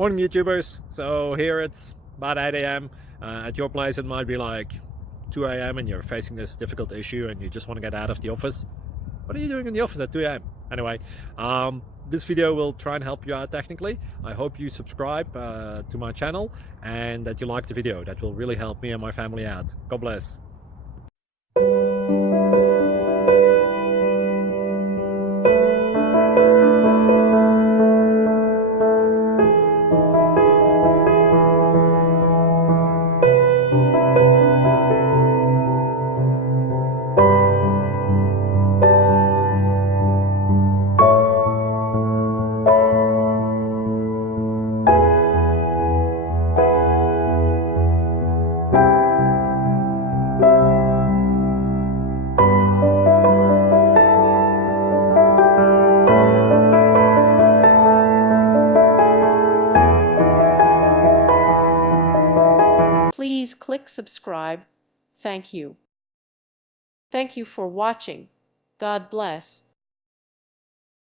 Morning YouTubers. So here it's about 8 a.m. At your place it might be like 2 a.m. and you're facing this difficult issue and you just want to get out of the office. What are you doing in the office at 2 a.m.? Anyway, this video will try and help you out technically. I hope you subscribe to my channel and that you like the video. That will really help me and my family out. God bless. Please click subscribe. Thank you. Thank you for watching. God bless.